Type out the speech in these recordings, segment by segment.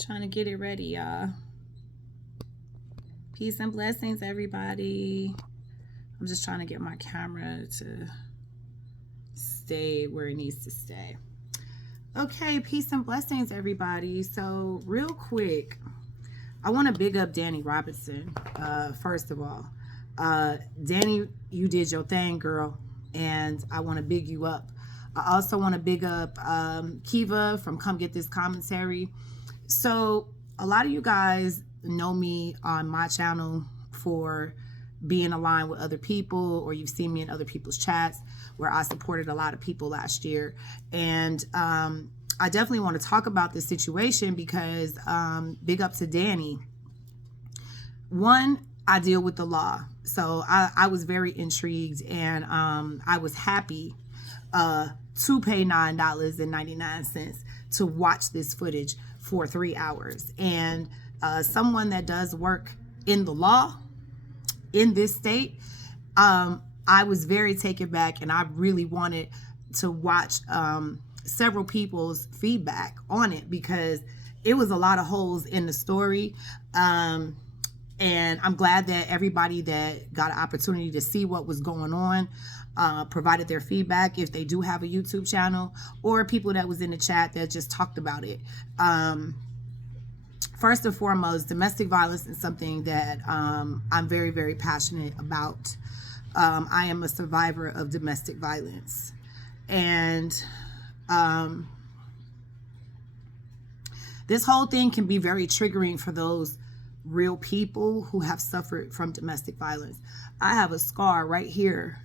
Trying to get it ready, y'all. Peace and blessings, everybody. I'm just trying to get my camera to stay where it needs to stay. Okay, peace and blessings, everybody. So real quick, I want to big up Dani Robinson, first of all. Dani, you did your thing, girl, and I want to big you up. I also want to big up Kiva from Come Get This Commentary. So a lot of you guys know me on my channel for being aligned with other people, or you've seen me in other people's chats where I supported a lot of people last year. And I definitely want to talk about this situation because big up to Dani. One, I deal with the law. So I was very intrigued, and I was happy to pay $9.99 to watch this footage for 3 hours. And someone that does work in the law in this state, I was very taken back, and I really wanted to watch several people's feedback on it because it was a lot of holes in the story. And I'm glad that everybody that got an opportunity to see what was going on provided their feedback, if they do have a YouTube channel, or people that was in the chat that just talked about it. First and foremost, domestic violence is something that I'm very, very passionate about. I am a survivor of domestic violence. And this whole thing can be very triggering for those real people who have suffered from domestic violence. I have a scar right here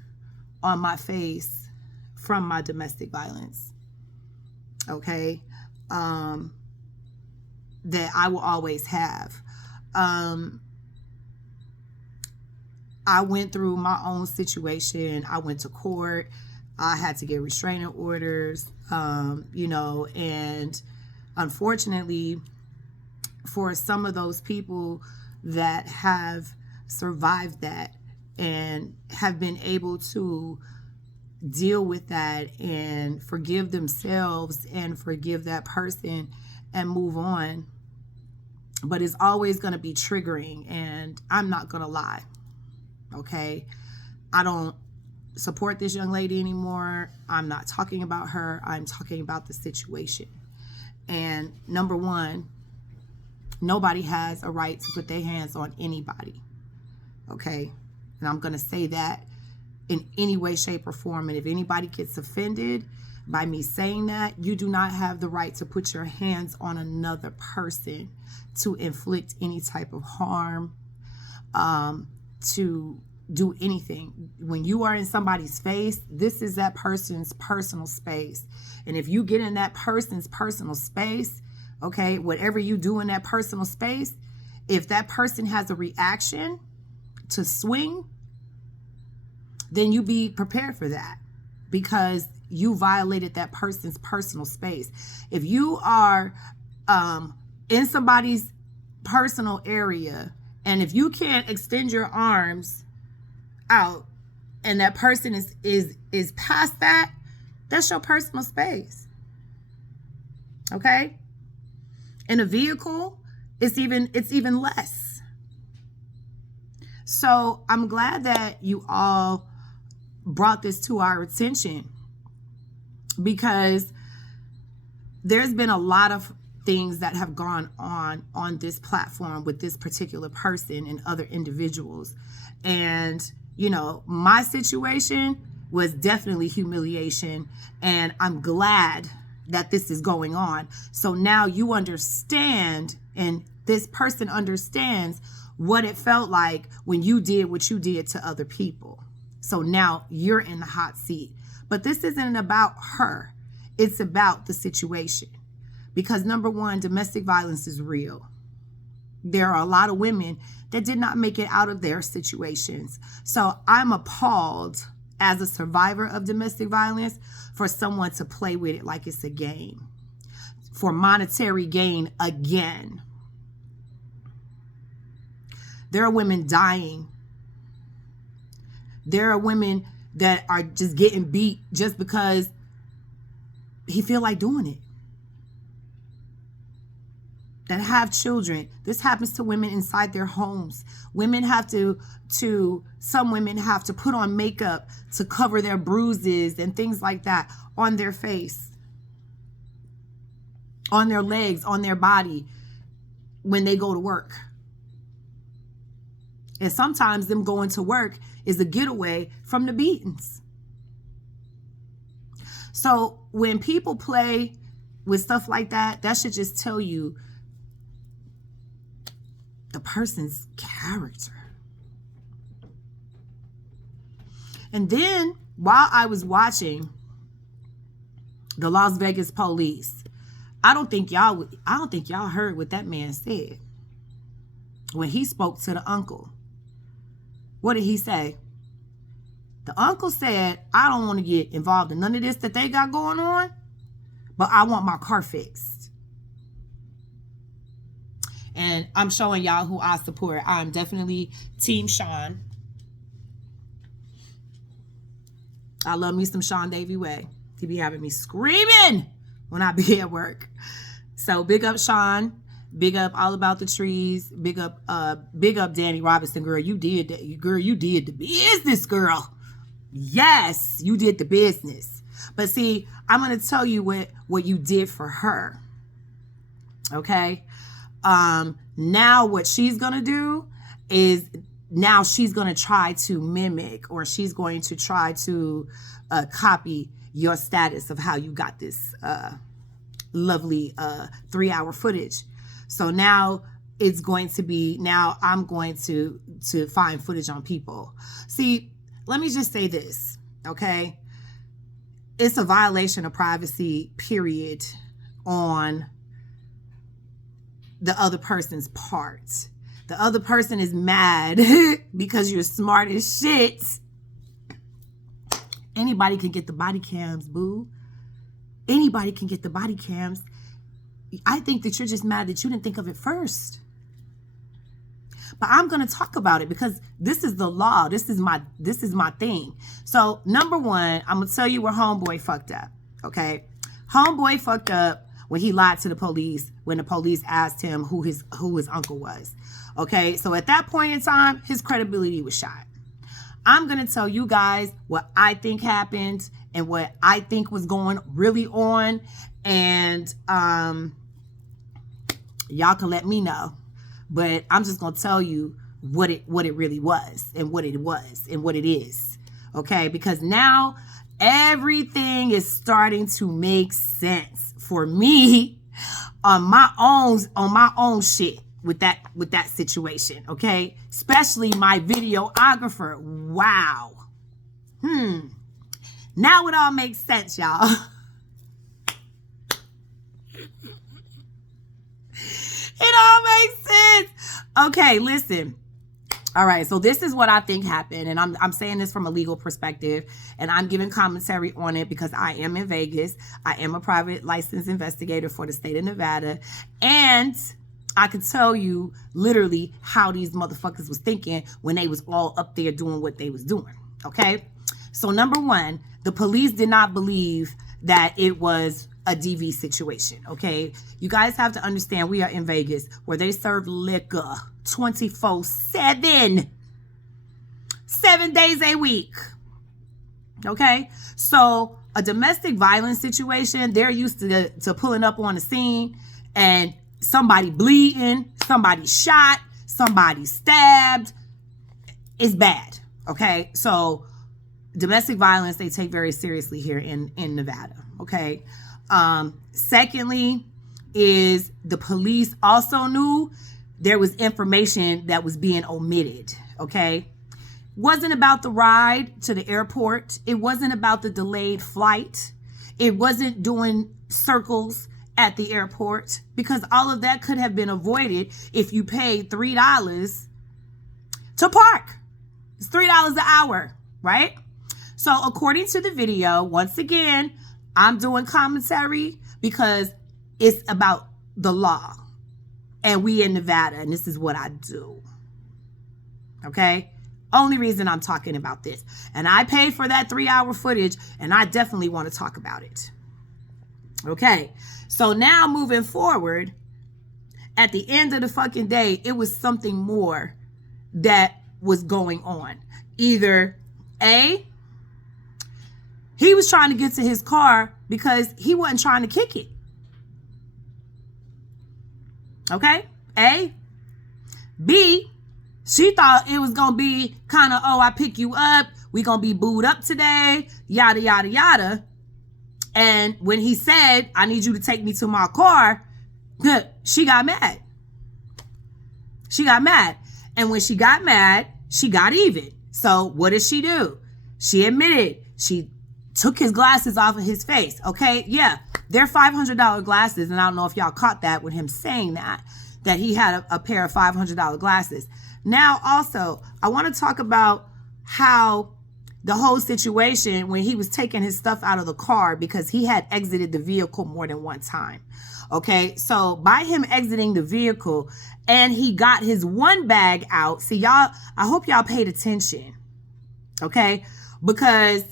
on my face from my domestic violence. Okay? That I will always have. I went through my own situation. I went to court. I had to get restraining orders, and unfortunately, for some of those people that have survived that and have been able to deal with that and forgive themselves and forgive that person and move on, but it's always going to be triggering. And I'm not going to lie. Okay. I don't support this young lady anymore. I'm not talking about her. I'm talking about the situation. And number one, nobody has a right to put their hands on anybody. Okay. And I'm going to say that in any way, shape, or form. And if anybody gets offended by me saying that, you do not have the right to put your hands on another person to inflict any type of harm, to do anything. When you are in somebody's face, this is that person's personal space. And if you get in that person's personal space, okay, whatever you do in that personal space, if that person has a reaction to swing, then you be prepared for that, because you violated that person's personal space. If you are in somebody's personal area, and if you can't extend your arms out and that person is past that, that's your personal space. Okay? In a vehicle, it's even less. So I'm glad that you all brought this to our attention, because there's been a lot of things that have gone on this platform with this particular person and other individuals. And, my situation was definitely humiliation, and I'm glad that this is going on. So now you understand, and this person understands what it felt like when you did what you did to other people. So now you're in the hot seat. But this isn't about her. It's about the situation. Because number one, domestic violence is real. There are a lot of women that did not make it out of their situations. So I'm appalled as a survivor of domestic violence for someone to play with it like it's a game, for monetary gain again. There are women dying. There are women that are just getting beat just because he feel like doing it. that have children. This happens to women inside their homes. Some women have to put on makeup to cover their bruises and things like that on their face, on their legs, on their body when they go to work. And sometimes them going to work is a getaway from the beatings. So when people play with stuff like that, that should just tell you the person's character. And then while I was watching the Las Vegas police, I don't think y'all heard what that man said when he spoke to the uncle. What did he say? The uncle said, I don't want to get involved in none of this that they got going on, but I want my car fixed. And I'm showing y'all who I support. I'm definitely Team Sean. I love me some Sean Davy Way. He be having me screaming when I be at work. So big up Sean. Big up All About the Trees. Big up Dani Robinson, girl. You did that. Girl, you did the business, girl. Yes, you did the business. But see, I'm going to tell you what you did for her. Okay? Now what she's going to do is now she's going to try to mimic, or she's going to try to copy your status of how you got this lovely 3-hour footage. So now it's going to be, now I'm going to find footage on people. See, let me just say this, okay? It's a violation of privacy, period, on the other person's part. The other person is mad because you're smart as shit. Anybody can get the body cams, boo. Anybody can get the body cams. I think that you're just mad that you didn't think of it first. But I'm going to talk about it because this is the law. This is my thing. So number one, I'm going to tell you where homeboy fucked up. Okay. Homeboy fucked up when he lied to the police, when the police asked him who his uncle was. Okay. So at that point in time, his credibility was shot. I'm going to tell you guys what I think happened and what I think was going really on. And, y'all can let me know. But I'm just going to tell you what it really was and what it was and what it is. Okay? Because now everything is starting to make sense for me on my own shit with that situation. Okay? Especially my videographer. Wow. Now it all makes sense, y'all. It all makes sense. Okay, listen. All right, so this is what I think happened, and I'm saying this from a legal perspective, and I'm giving commentary on it because I am in Vegas. I am a private licensed investigator for the state of Nevada, and I could tell you literally how these motherfuckers was thinking when they was all up there doing what they was doing, okay? So number one, the police did not believe that it was a DV situation, okay? You guys have to understand we are in Vegas where they serve liquor 24/7, 7 days a week, okay? So a domestic violence situation, they're used to pulling up on the scene and somebody bleeding, somebody shot, somebody stabbed. It's bad, okay? So domestic violence, they take very seriously here in Nevada, okay? Secondly, is the police also knew there was information that was being omitted, okay? Wasn't about the ride to the airport. It wasn't about the delayed flight. It wasn't doing circles at the airport, because all of that could have been avoided if you paid $3 to park. It's $3 an hour, right? So according to the video, once again, I'm doing commentary because it's about the law. And we in Nevada, and this is what I do. Okay? Only reason I'm talking about this. And I paid for that 3-hour footage, and I definitely want to talk about it. Okay? So now moving forward, at the end of the fucking day, it was something more that was going on. Either A, he was trying to get to his car because he wasn't trying to kick it. Okay? A. B, she thought it was going to be kind of, oh, I pick you up. We going to be booed up today. Yada, yada, yada. And when he said, I need you to take me to my car, she got mad. She got mad. And when she got mad, she got even. So what did she do? She admitted she took his glasses off of his face. Okay, yeah, they're $500 glasses. And I don't know if y'all caught that with him saying that he had a pair of $500 glasses. Now, also, I want to talk about how the whole situation when he was taking his stuff out of the car because he had exited the vehicle more than one time. Okay, so by him exiting the vehicle and he got his one bag out. See, y'all, I hope y'all paid attention. Okay, because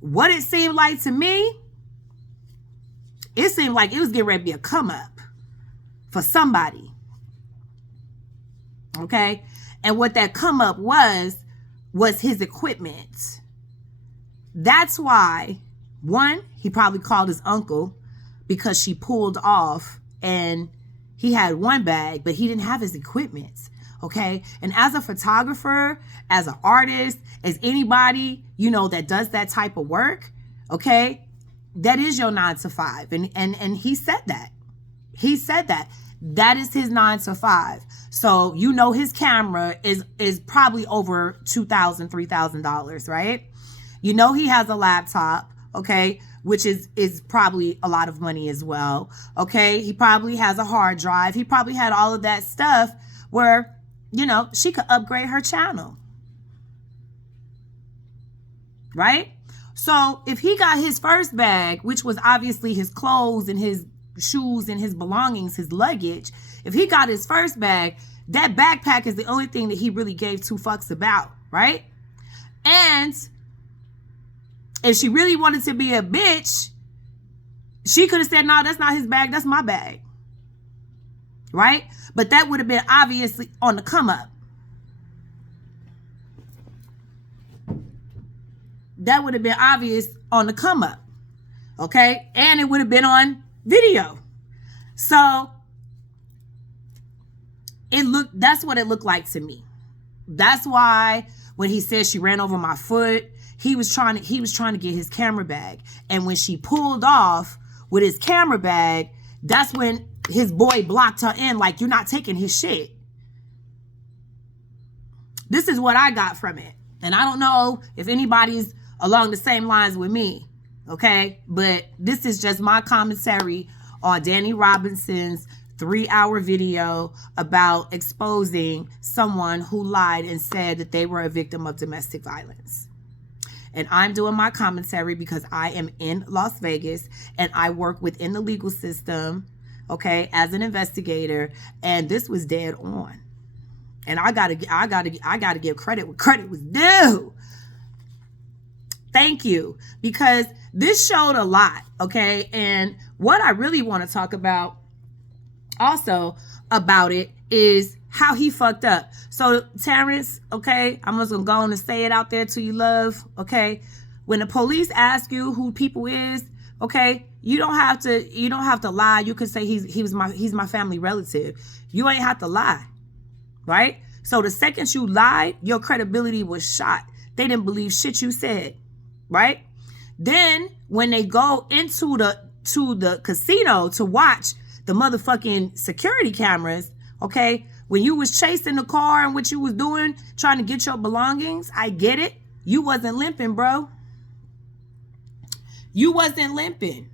what it seemed like to me, it seemed like it was getting ready to be a come up for somebody. Okay, and what that come up was his equipment. That's why, one, he probably called his uncle because she pulled off and he had one bag, but he didn't have his equipment. Okay. And as a photographer, as an artist, as anybody, you know, that does that type of work, okay, that is your 9 to 5. And he said that. He said that. That is his 9 to 5. So, you know, his camera is probably over $2,000, $3,000, right? You know, he has a laptop, okay, which is probably a lot of money as well. Okay. He probably has a hard drive. He probably had all of that stuff where, you know, she could upgrade her channel. Right? So if he got his first bag, which was obviously his clothes and his shoes and his belongings, his luggage, if he got his first bag, that backpack is the only thing that he really gave 2 fucks about, right? And if she really wanted to be a bitch, she could have said, no, that's not his bag, that's my bag. Right? But that would have been obviously on the come up. That would have been obvious on the come up. Okay? And it would have been on video. So that's what it looked like to me. That's why when he said she ran over my foot, he was trying to get his camera bag. And when she pulled off with his camera bag, that's when his boy blocked her in, like, you're not taking his shit. This is what I got from it. And I don't know if anybody's along the same lines with me, okay? But this is just my commentary on Dani Robinson's 3-hour video about exposing someone who lied and said that they were a victim of domestic violence. And I'm doing my commentary because I am in Las Vegas and I work within the legal system, okay, as an investigator, and this was dead on. And I gotta give credit where credit was due. Thank you, because this showed a lot, okay? And what I really want to talk about also about it is how he fucked up. So Terrence, okay, I'm just gonna go on and say it out there to you, love, okay? When the police ask you who people is, okay, you don't have to lie. You can say he's my family relative. You ain't have to lie, right? So the second you lied, your credibility was shot. They didn't believe shit you said, right? Then when they go into the casino to watch the motherfucking security cameras, okay, when you was chasing the car and what you was doing, trying to get your belongings, I get it. You wasn't limping, bro. You wasn't limping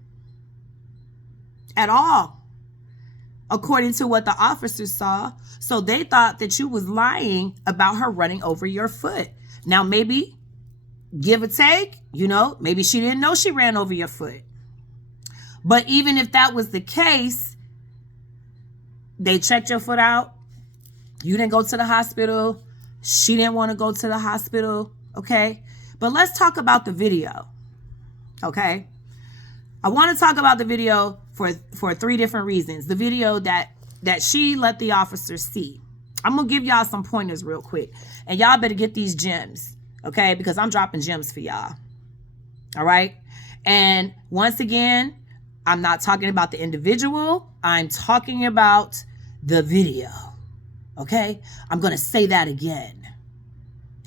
at all, according to what the officers saw. So they thought that you was lying about her running over your foot. Now, maybe, give or take, you know, maybe she didn't know she ran over your foot. But even if that was the case, they checked your foot out. You didn't go to the hospital. She didn't want to go to the hospital, okay? But let's talk about the video, okay? I want to talk about the video for 3 different reasons. The video that that she let the officer see. I'm going to give y'all some pointers real quick. And y'all better get these gems, okay? Because I'm dropping gems for y'all. All right? And once again, I'm not talking about the individual. I'm talking about the video, okay? I'm going to say that again.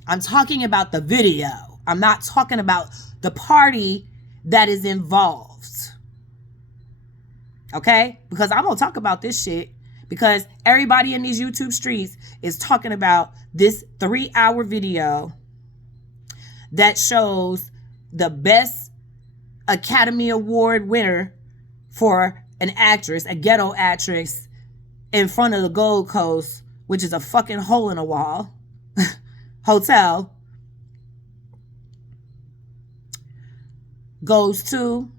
I'm talking about the video. I'm not talking about the party that is involved, okay? Because I'm going to talk about this shit because everybody in these YouTube streets is talking about this 3-hour video that shows the best Academy Award winner for an actress, a ghetto actress, in front of the Gold Coast, which is a fucking hole in a wall hotel, goes to.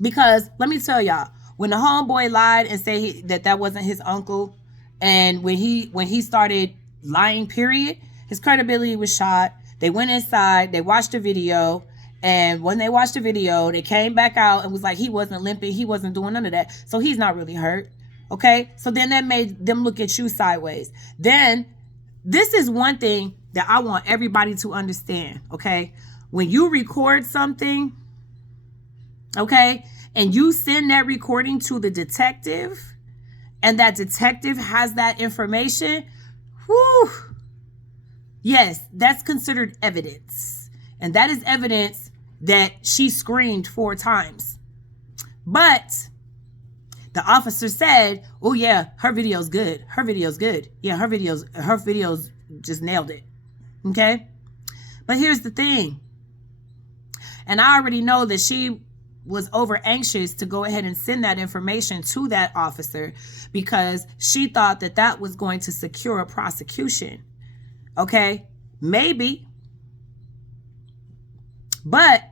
Because let me tell y'all, when the homeboy lied and said that wasn't his uncle, and when he started lying, period, his credibility was shot. They went inside, they watched the video, and when they watched the video, they came back out and was like, he wasn't limping, he wasn't doing none of that, so he's not really hurt. Okay, so then that made them look at you sideways. Then this is one thing that I want everybody to understand. Okay, when you record something, okay, and you send that recording to the detective, and that detective has that information, whew, yes, that's considered evidence. And that is evidence that she screamed 4 times. But the officer said, oh yeah, her video's good. Her video's good. Yeah, her videos just nailed it. Okay? But here's the thing. And I already know that she was over anxious to go ahead and send that information to that officer because she thought that was going to secure a prosecution. Okay? Maybe. But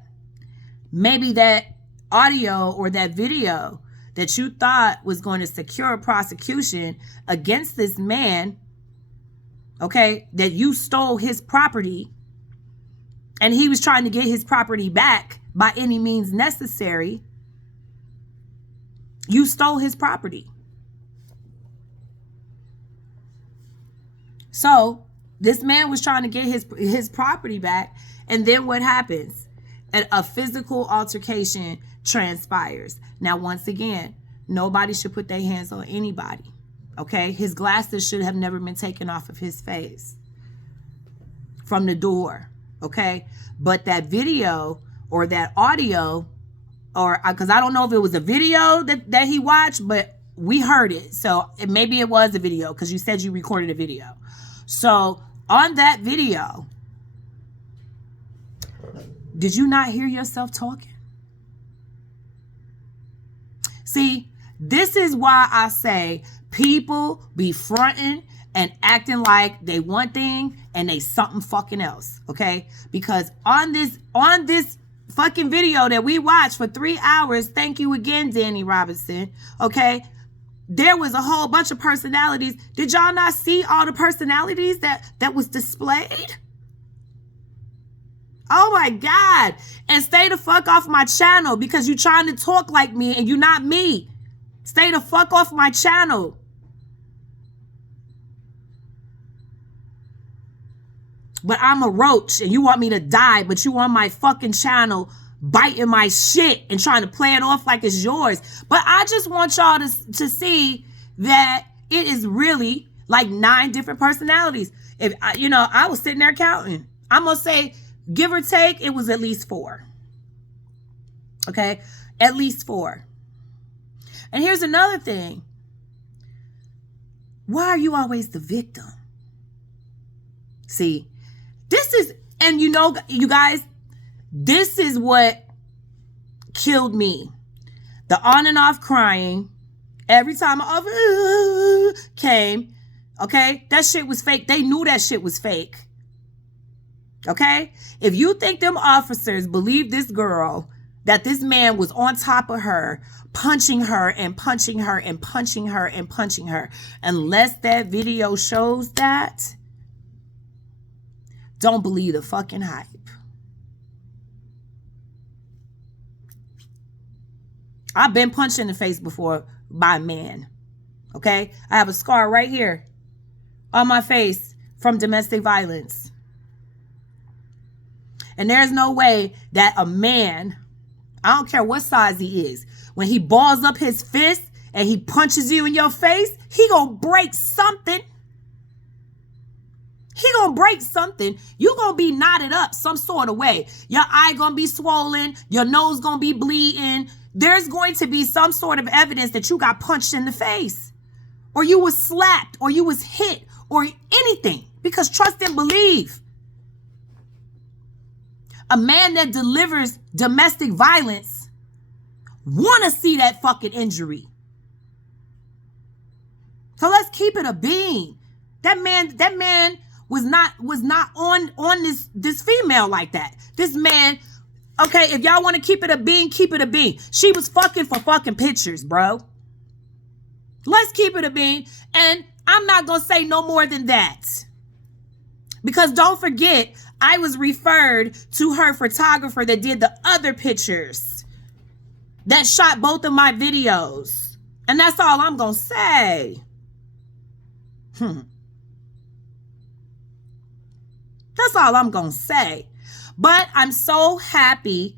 maybe that audio or that video that you thought was going to secure a prosecution against this man, okay, that you stole his property and he was trying to get his property back by any means necessary, you stole his property. So this man was trying to get his property back, and then what happens? A physical altercation transpires. Now, once again, nobody should put their hands on anybody, okay? His glasses should have never been taken off of his face from the door, okay? But that video or that audio, or because I don't know if it was a video that he watched, but we heard it. So maybe it was a video because you said you recorded a video. So on that video, did you not hear yourself talking? See, this is why I say people be fronting and acting like they one thing and they something fucking else, okay? Because on this fucking video that we watched for 3 hours, thank you again, Dani Robinson, okay? There was a whole bunch of personalities. Did y'all not see all the personalities that was displayed? Oh my God. And stay the fuck off my channel because you're trying to talk like me and you're not me. Stay the fuck off my channel. But I'm a roach and you want me to die, but you on my fucking channel biting my shit and trying to play it off like it's yours. But I just want y'all to see that it is really like 9 different personalities. If I was sitting there counting. I'm going to say, give or take, it was at least 4. Okay? At least 4. And here's another thing. Why are you always the victim? See, this is, and you guys, this is what killed me. The on and off crying every time I came, okay? That shit was fake. They knew that shit was fake. Okay? If you think them officers believe this girl, that this man was on top of her, punching her and punching her and punching her and punching her, unless that video shows that, don't believe the fucking hype. I've been punched in the face before by a man. Okay? I have a scar right here on my face from domestic violence. And there's no way that a man, I don't care what size he is, when he balls up his fist and he punches you in your face, he gonna break something. He gonna break something. You gonna be knotted up some sort of way. Your eye gonna be swollen. Your nose gonna be bleeding. There's going to be some sort of evidence that you got punched in the face, or you was slapped, or you was hit, or anything. Because trust and believe. A man that delivers domestic violence want to see that fucking injury. So let's keep it a bean. That man was not on this female like that. This man, okay, if y'all want to keep it a bean, keep it a bean. She was fucking for fucking pictures, bro. Let's keep it a bean. And I'm not going to say no more than that. Because don't forget, I was referred to her photographer that did the other pictures, that shot both of my videos. And that's all I'm going to say. That's all I'm going to say. But I'm so happy.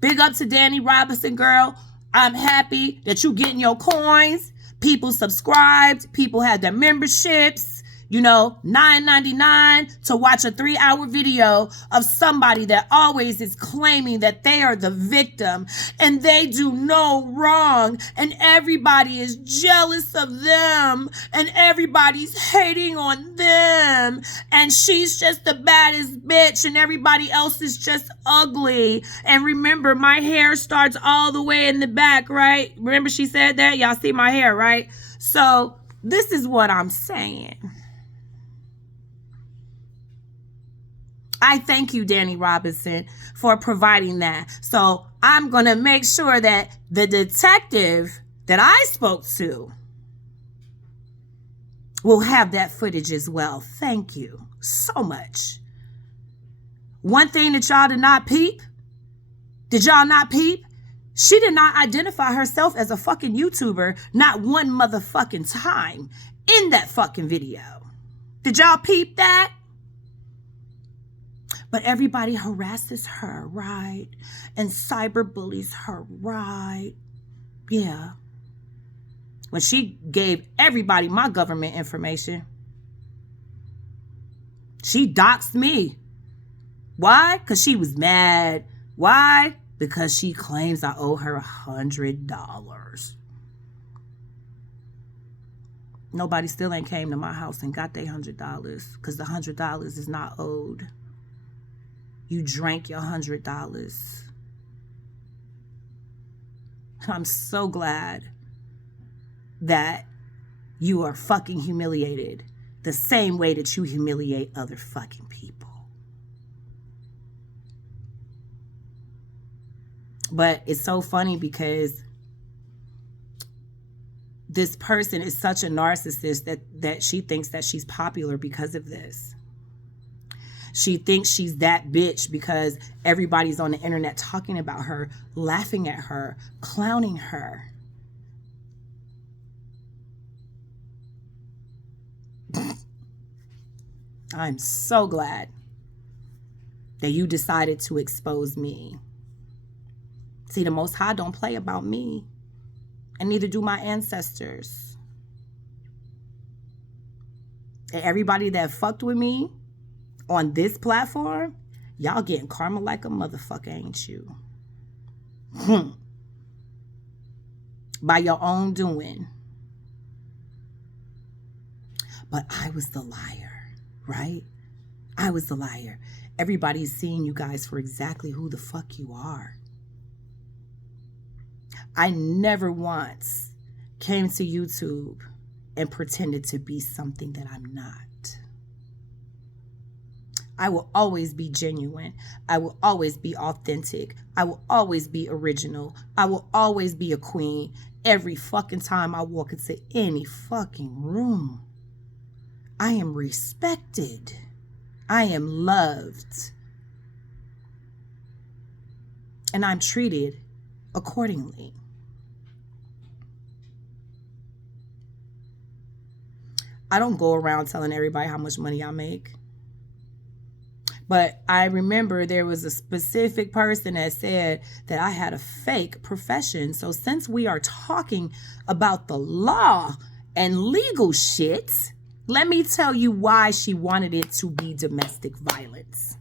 Big up to Dani Robinson, girl. I'm happy that you getting your coins. People subscribed. People had their memberships. You know, $9.99 to watch a 3-hour video of somebody that always is claiming that they are the victim and they do no wrong and everybody is jealous of them and everybody's hating on them and she's just the baddest bitch and everybody else is just ugly. And remember, my hair starts all the way in the back, right? Remember she said that? Y'all see my hair, right? So this is what I'm saying. I thank you, Dani Robinson, for providing that. So I'm going to make sure that the detective that I spoke to will have that footage as well. Thank you so much. One thing that y'all did not peep. Did y'all not peep? She did not identify herself as a fucking YouTuber not one motherfucking time in that fucking video. Did y'all peep that? But everybody harasses her, right? And cyberbullies her, right? Yeah. When she gave everybody my government information, she doxed me. Why? Because she was mad. Why? Because she claims I owe her $100. Nobody still ain't came to my house and got their $100 because the $100 is not owed. You drank your $100. I'm so glad that you are fucking humiliated the same way that you humiliate other fucking people. But it's so funny because this person is such a narcissist that she thinks that she's popular because of this. She thinks she's that bitch because everybody's on the internet talking about her, laughing at her, clowning her. I'm so glad that you decided to expose me. See, the Most High don't play about me, and neither do my ancestors. And everybody that fucked with me on this platform, y'all getting karma like a motherfucker, ain't you? By your own doing. But I was the liar, right? I was the liar. Everybody's seeing you guys for exactly who the fuck you are. I never once came to YouTube and pretended to be something that I'm not. I will always be genuine. I will always be authentic. I will always be original. I will always be a queen every fucking time I walk into any fucking room. I am respected. I am loved. And I'm treated accordingly. I don't go around telling everybody how much money I make. But I remember there was a specific person that said that I had a fake profession. So since we are talking about the law and legal shit, let me tell you why she wanted it to be domestic violence.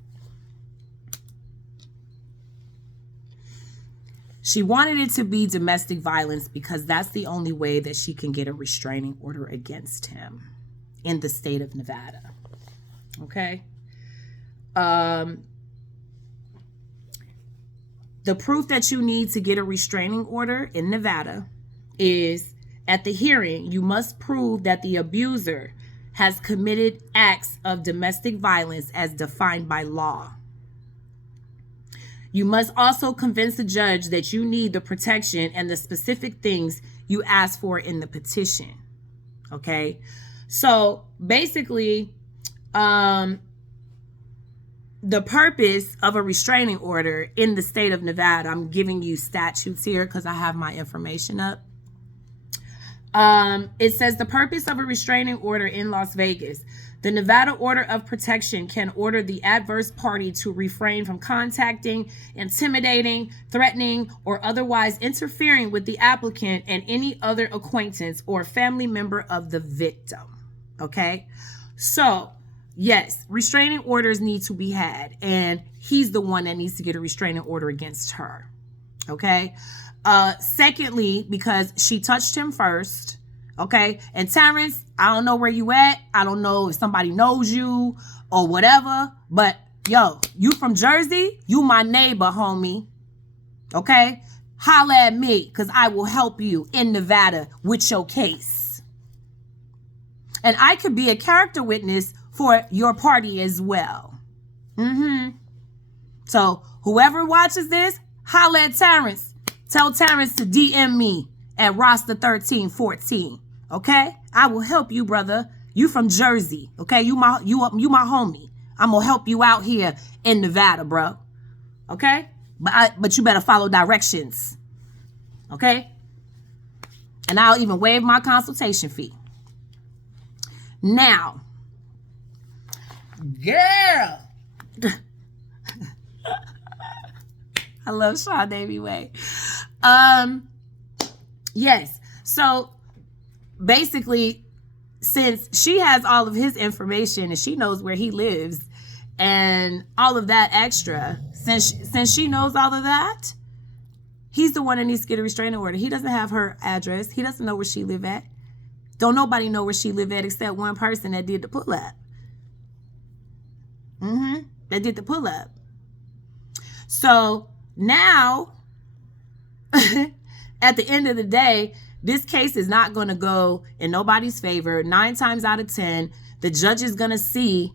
She wanted it to be domestic violence because that's the only way that she can get a restraining order against him in the state of Nevada. Okay? The proof that you need to get a restraining order in Nevada is at the hearing, you must prove that the abuser has committed acts of domestic violence as defined by law. You must also convince the judge that you need the protection and the specific things you ask for in the petition. Okay? So basically, the purpose of a restraining order in the state of Nevada, I'm giving you statutes here because I have my information up. It says the purpose of a restraining order in Las Vegas. The Nevada Order of Protection can order the adverse party to refrain from contacting, intimidating, threatening, or otherwise interfering with the applicant and any other acquaintance or family member of the victim. Okay? So, yes, restraining orders need to be had, and he's the one that needs to get a restraining order against her. Okay? Secondly, because she touched him first. Okay? And Terrence, I don't know where you at. I don't know if somebody knows you or whatever, but yo, you from Jersey? You my neighbor, homie. Okay? Holla at me, because I will help you in Nevada with your case. And I could be a character witness for your party as well. So whoever watches this, holla at Terrence. Tell Terrence to DM me at Roster1314. Okay? I will help you, brother. You from Jersey. Okay? You my homie. I'm gonna help you out here in Nevada, bro. Okay? But you better follow directions. Okay? And I'll even waive my consultation fee. Now, girl. I love Sean Davy Way. Yes. So basically, since she has all of his information and she knows where he lives and all of that extra, since she knows all of that, he's the one that needs to get a restraining order. He doesn't have her address. He doesn't know where she live at. Don't nobody know where she live at except one person that did the pull-up. That did the pull-up. So now, at the end of the day, this case is not going to go in nobody's favor. 9 times out of 10, the judge is going to see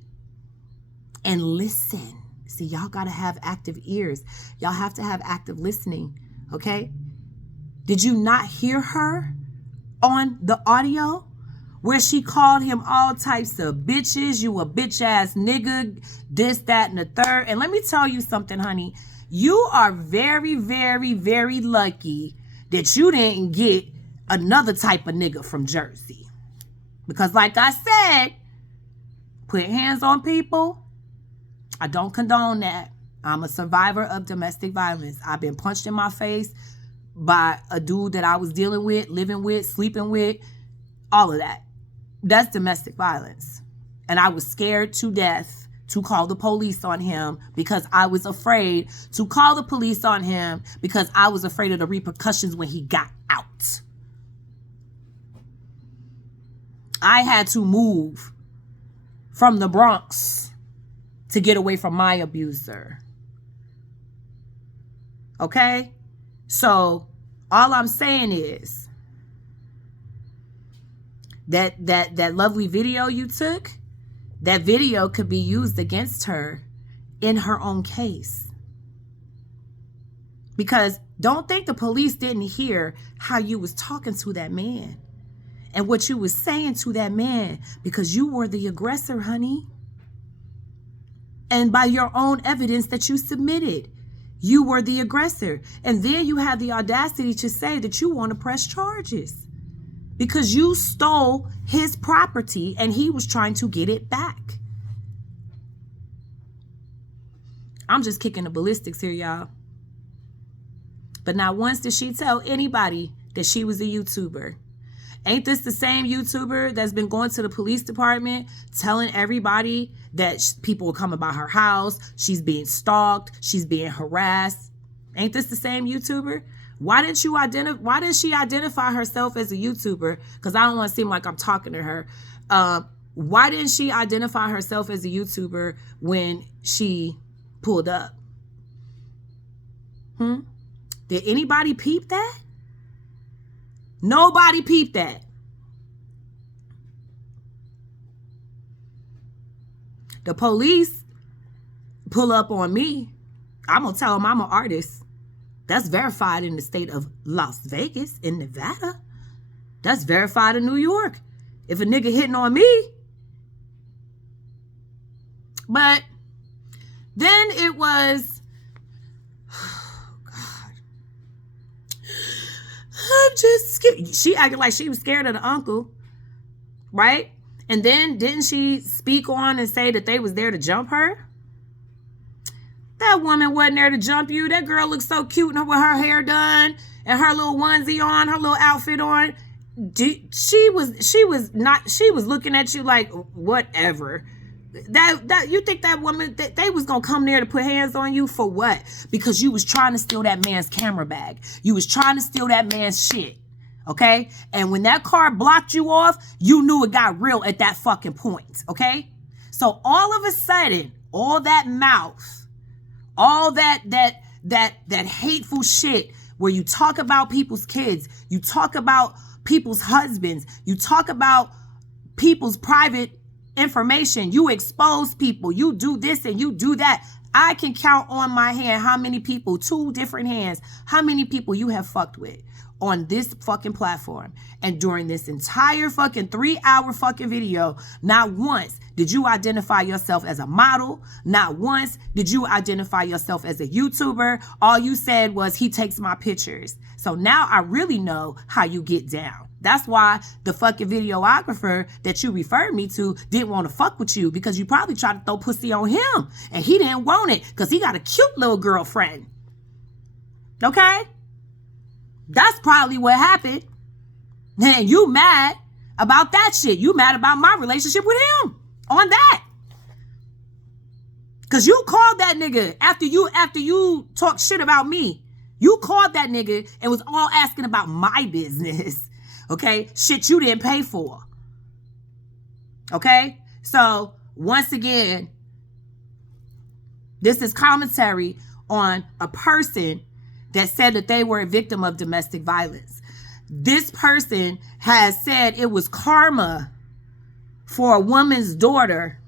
and listen. See, y'all got to have active ears. Y'all have to have active listening, okay? Did you not hear her on the audio where she called him all types of bitches? You a bitch ass nigga, this, that, and the third. And let me tell you something, honey. You are very, very, very lucky that you didn't get another type of nigga from Jersey. Because like I said, put hands on people, I don't condone that. I'm a survivor of domestic violence. I've been punched in my face by a dude that I was dealing with, living with, sleeping with, all of that. That's domestic violence. And I was scared to death to call the police on him because I was afraid to call the police on him because I was afraid of the repercussions when he got out. I had to move from the Bronx to get away from my abuser. Okay? So all I'm saying is that lovely video you took, that video could be used against her in her own case. Because don't think the police didn't hear how you was talking to that man and what you was saying to that man, because you were the aggressor, honey. And by your own evidence that you submitted, you were the aggressor. And then you had the audacity to say that you want to press charges. because you stole his property and he was trying to get it back. I'm just kicking the ballistics here, y'all. But not once did she tell anybody that she was a YouTuber. Ain't this the same YouTuber that's been going to the police department telling everybody that people will come about her house, she's being stalked, she's being harassed? Ain't this the same YouTuber? Why didn't she identify herself as a YouTuber? Because I don't want to seem like I'm talking to her. Why didn't she identify herself as a YouTuber when she pulled up? Did anybody peep that? Nobody peeped that. The police pull up on me. I'm going to tell them I'm an artist. That's verified in the state of Las Vegas, in Nevada. That's verified in New York. If a nigga hitting on me. But then it was, oh God. I'm just scared. She acted like she was scared of the uncle, right? And then didn't she speak on and say that they was there to jump her? That woman wasn't there to jump you. That girl looked so cute with her hair done and her little onesie on, her little outfit on. She was looking at you like whatever. That you think that woman that they was gonna come there to put hands on you for what? Because you was trying to steal that man's camera bag. You was trying to steal that man's shit. Okay? And when that car blocked you off, you knew it got real at that fucking point. Okay? So all of a sudden, all that mouth, all that hateful shit where you talk about people's kids, you talk about people's husbands, you talk about people's private information, you expose people, you do this and you do that. I can count on my hand how many people, 2 different hands, how many people you have fucked with on this fucking platform. And during this entire fucking 3-hour fucking video, not once did you identify yourself as a model. Not once did you identify yourself as a YouTuber. All you said was, he takes my pictures. So now I really know how you get down. That's why the fucking videographer that you referred me to didn't want to fuck with you, because you probably tried to throw pussy on him and he didn't want it because he got a cute little girlfriend. Okay? That's probably what happened. And you mad about that shit. You mad about my relationship with him on that. Because you called that nigga after you talked shit about me. You called that nigga and was all asking about my business. Okay? Shit you didn't pay for. Okay? So, once again, this is commentary on a person that said that they were a victim of domestic violence. This person has said it was karma for a woman's daughter.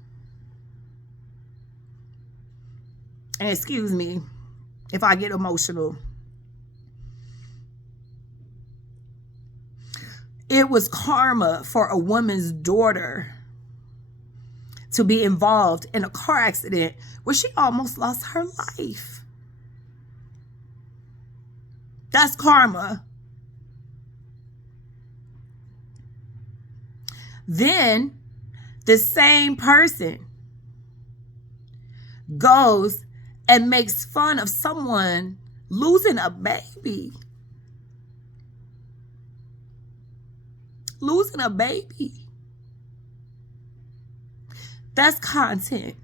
And excuse me if I get emotional. It was karma for a woman's daughter to be involved in a car accident where she almost lost her life. That's karma. Then the same person goes and makes fun of someone losing a baby. Losing a baby. That's content.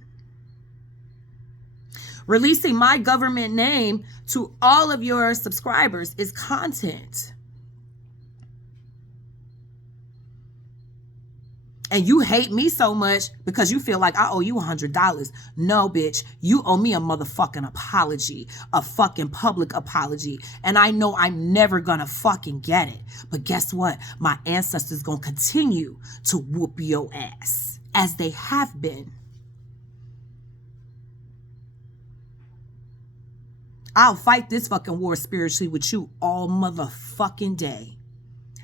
Releasing my government name to all of your subscribers is content. And you hate me so much because you feel like I owe you $100. No, bitch. You owe me a motherfucking apology. A fucking public apology. And I know I'm never gonna fucking get it. But guess what? My ancestors gonna continue to whoop your ass. As they have been. I'll fight this fucking war spiritually with you all motherfucking day.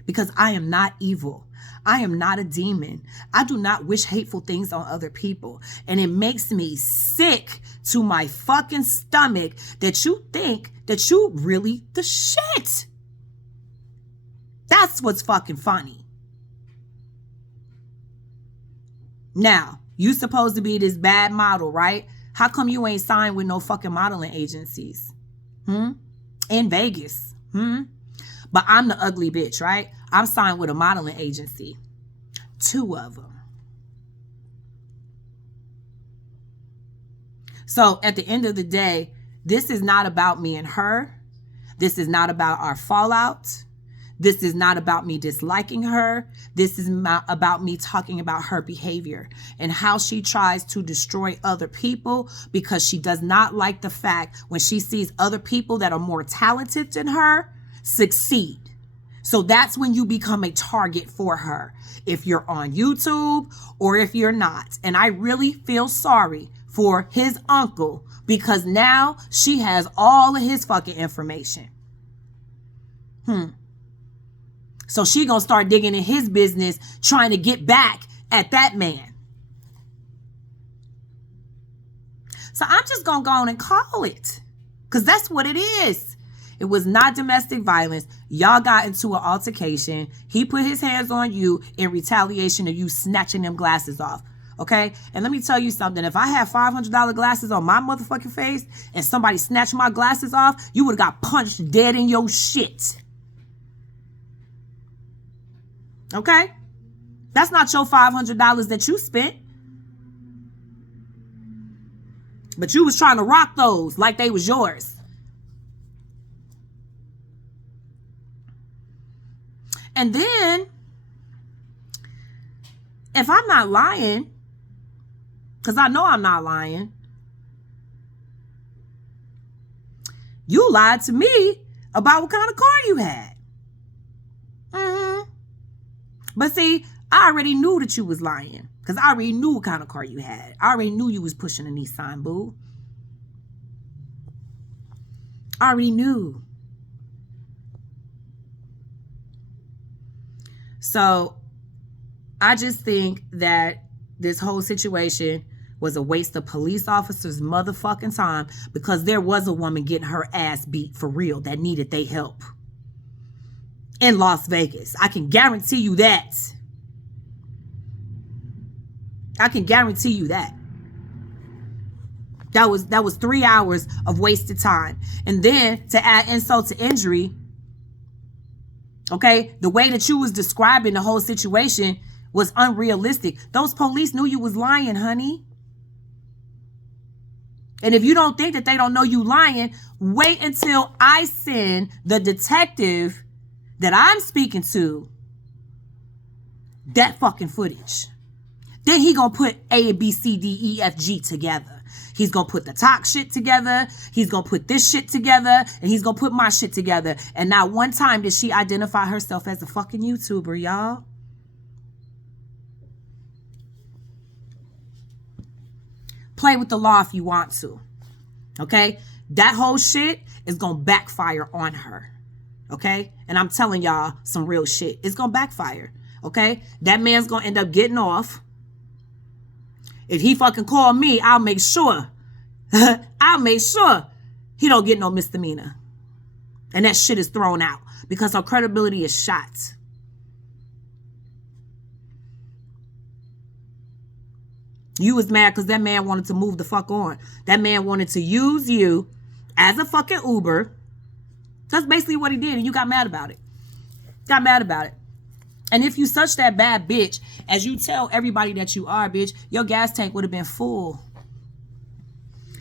Because I am not evil. I am not a demon. I do not wish hateful things on other people. And it makes me sick to my fucking stomach that you think that you really the shit. That's what's fucking funny. Now, you supposed to be this bad model, right? How come you ain't signed with no fucking modeling agencies? In Vegas. But I'm the ugly bitch, right? I'm signed with a modeling agency. 2 of them. So at the end of the day, this is not about me and her. This is not about our fallout. This is not about me disliking her. This is about me talking about her behavior and how she tries to destroy other people because she does not like the fact when she sees other people that are more talented than her succeed. So that's when you become a target for her, if you're on YouTube or if you're not. And I really feel sorry for his uncle because now she has all of his fucking information. So she gonna start digging in his business, trying to get back at that man. So I'm just gonna go on and call it, because that's what it is. It was not domestic violence. Y'all got into an altercation. He put his hands on you in retaliation of you snatching them glasses off. Okay? And let me tell you something. If I had $500 glasses on my motherfucking face and somebody snatched my glasses off, you would have got punched dead in your shit. Okay? That's not your $500 that you spent. But you was trying to rock those like they was yours. And then, if I'm not lying, because I know I'm not lying, you lied to me about what kind of car you had. But see, I already knew that you was lying because I already knew what kind of car you had. I already knew you was pushing a Nissan, boo. I already knew. So I just think that this whole situation was a waste of police officers' motherfucking time because there was a woman getting her ass beat for real that needed their help in Las Vegas. I can guarantee you that. I can guarantee you that. That was 3 hours of wasted time. And then to add insult to injury, okay, the way that you was describing the whole situation was unrealistic. Those police knew you was lying, honey. And if you don't think that they don't know you lying, wait until I send the detective that I'm speaking to that fucking footage. Then he gonna put A, B, C, D, E, F, G together. He's gonna put the talk shit together. He's gonna put this shit together. And he's gonna put my shit together. And not one time did she identify herself as a fucking YouTuber, y'all. Play with the law if you want to. Okay? That whole shit is gonna backfire on her. Okay? And I'm telling y'all some real shit. It's gonna backfire. Okay? That man's gonna end up getting off. If he fucking call me, I'll make sure. I'll make sure he don't get no misdemeanor. And that shit is thrown out because her credibility is shot. You was mad because that man wanted to move the fuck on. That man wanted to use you as a fucking Uber. That's basically what he did, and you got mad about it. Got mad about it. And if you such that bad bitch, as you tell everybody that you are, bitch, your gas tank would have been full.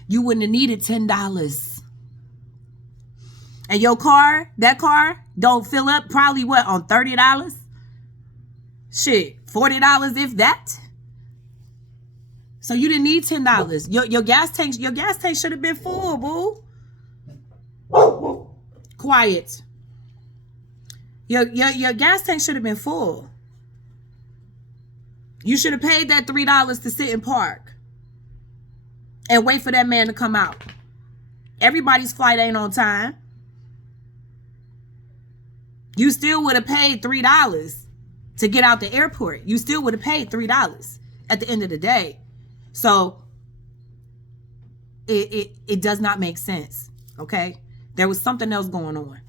You wouldn't have needed $10. And your car, that car, don't fill up probably what, on $30? Shit, $40 if that. So you didn't need $10. Your gas tank should have been full, boo. Quiet. Your gas tank should have been full. You should have paid that $3 to sit and park and wait for that man to come out. Everybody's flight ain't on time. You still would have paid $3 to get out the airport. You still would have paid $3 at the end of the day. So it does not make sense. Okay? There was something else going on.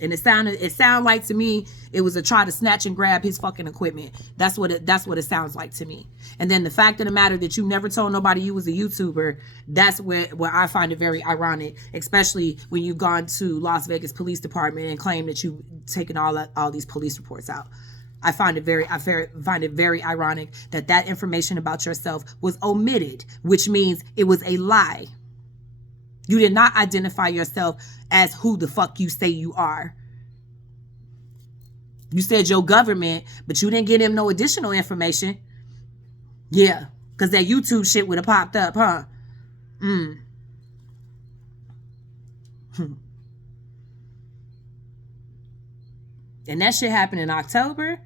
And it sounded like to me it was a try to snatch and grab his fucking equipment. That's what it sounds like to me. And then the fact of the matter that you never told nobody you was a YouTuber, that's where I find it very ironic, especially when you've gone to Las Vegas Police Department and claim that you've taken all these police reports out. I find it very ironic that information about yourself was omitted, which means it was a lie. You did not identify yourself as who the fuck you say you are. You said your government, but you didn't give him no additional information. Yeah, because that YouTube shit would have popped up, huh? And that shit happened in October.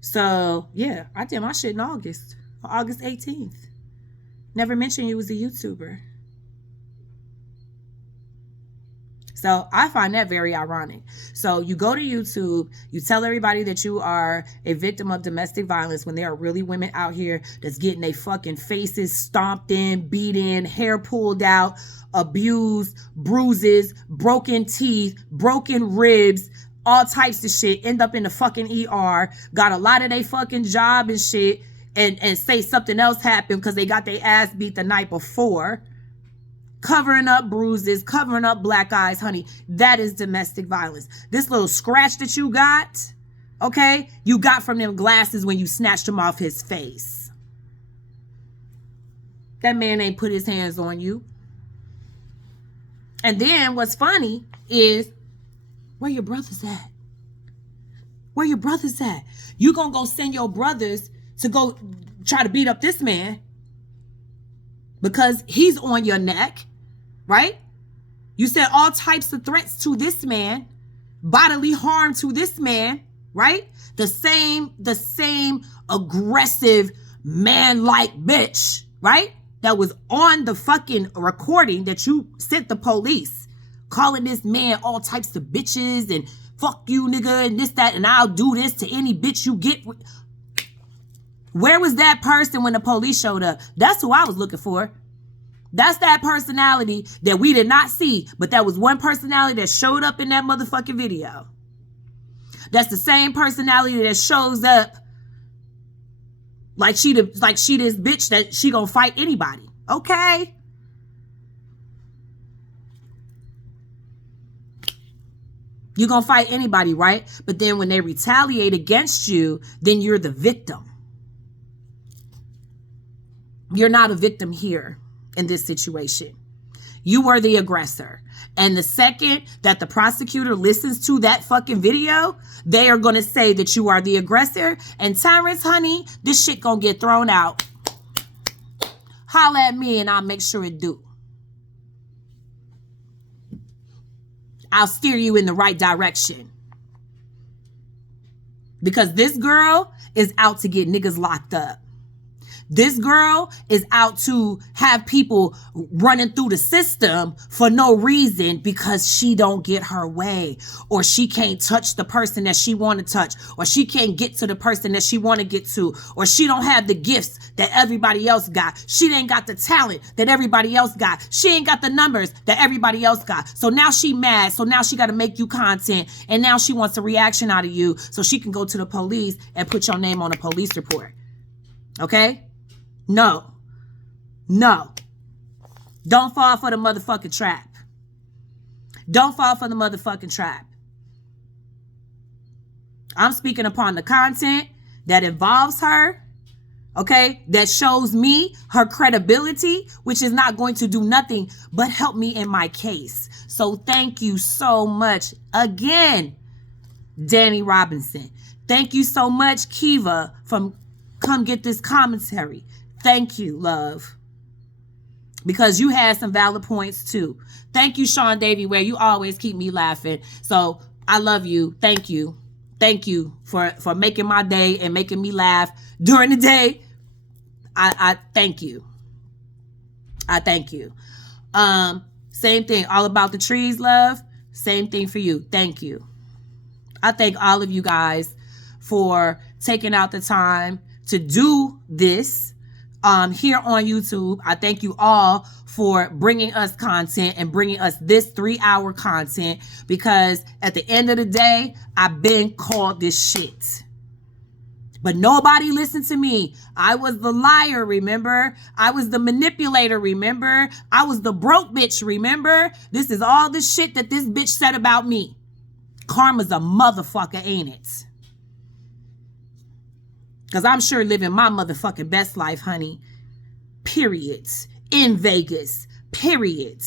So, yeah, I did my shit in August 18th. Never mentioned you was a YouTuber. So I find that very ironic. So you go to YouTube, you tell everybody that you are a victim of domestic violence when there are really women out here that's getting their fucking faces stomped in, beat in, hair pulled out, abused, bruises, broken teeth, broken ribs, all types of shit, end up in the fucking ER, got a lot of their fucking job and shit, and say something else happened because they got their ass beat the night before. Covering up bruises, covering up black eyes, honey. That is domestic violence. This little scratch that you got, okay, you got from them glasses when you snatched them off his face. That man ain't put his hands on you. And then what's funny is, where your brothers at? Where your brothers at? You gonna go send your brothers to go try to beat up this man because he's on your neck. Right? You said all types of threats to this man, bodily harm to this man, right? The same aggressive man-like bitch, right? That was on the fucking recording that you sent the police, calling this man all types of bitches and fuck you, nigga, and this, that, and I'll do this to any bitch you get. Where was that person when the police showed up? That's who I was looking for. That's that personality that we did not see, but that was one personality that showed up in that motherfucking video. That's the same personality that shows up like she this bitch that she gonna fight anybody. Okay? You gonna fight anybody, right? But then when they retaliate against you, then you're the victim. You're not a victim here. In this situation, you were the aggressor. And the second that the prosecutor listens to that fucking video, they are going to say that you are the aggressor. And Terrence, honey, this shit going to get thrown out. Holla at me and I'll make sure it do. I'll steer you in the right direction. Because this girl is out to get niggas locked up. This girl is out to have people running through the system for no reason because she don't get her way, or she can't touch the person that she want to touch, or she can't get to the person that she want to get to, or she don't have the gifts that everybody else got. She ain't got the talent that everybody else got. She ain't got the numbers that everybody else got. So now she mad. So now she got to make you content, and now she wants a reaction out of you so she can go to the police and put your name on a police report. Okay? No. Don't fall for the motherfucking trap. Don't fall for the motherfucking trap. I'm speaking upon the content that involves her, okay, that shows me her credibility, which is not going to do nothing but help me in my case. So thank you so much again, Dani Robinson. Thank you so much, Kiva, from Come Get This Commentary. Thank you, love. Because you had some valid points too. Thank you, Sean Davey, where you always keep me laughing. So I love you. Thank you. Thank you for making my day and making me laugh during the day. I thank you. I thank you. Same thing. All About the Trees, love. Same thing for you. Thank you. I thank all of you guys for taking out the time to do this. here on YouTube. I thank you all for bringing us content and bringing us this 3-hour content, because at the end of the day, I've been called this shit. But nobody listened to me. I was the liar, remember? I was the manipulator, remember? I was the broke bitch, remember? This is all the shit that this bitch said about me. Karma's a motherfucker, ain't it? Because I'm sure living my motherfucking best life, honey. Period. In Vegas. Period.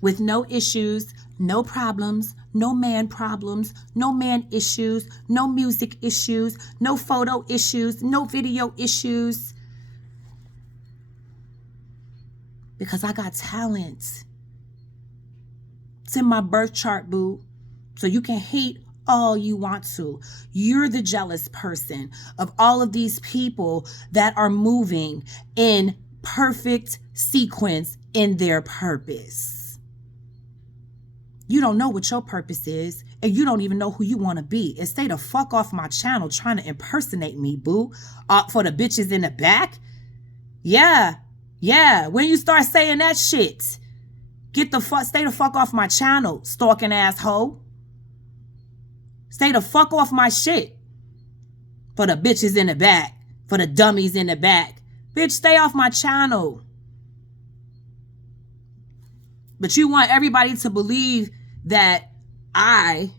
With no issues, no problems, no man problems, no man issues, no music issues, no photo issues, no video issues. Because I got talent. It's in my birth chart, boo. So you can hate all you want to. You're the jealous person of all of these people that are moving in perfect sequence in their purpose. You don't know what your purpose is, and you don't even know who you want to be. And stay the fuck off my channel trying to impersonate me, boo. For the bitches in the back. Yeah. When you start saying that shit, stay the fuck off my channel, stalking asshole. Stay the fuck off my shit. For the bitches in the back, for the dummies in the back. Bitch, stay off my channel. But you want everybody to believe that I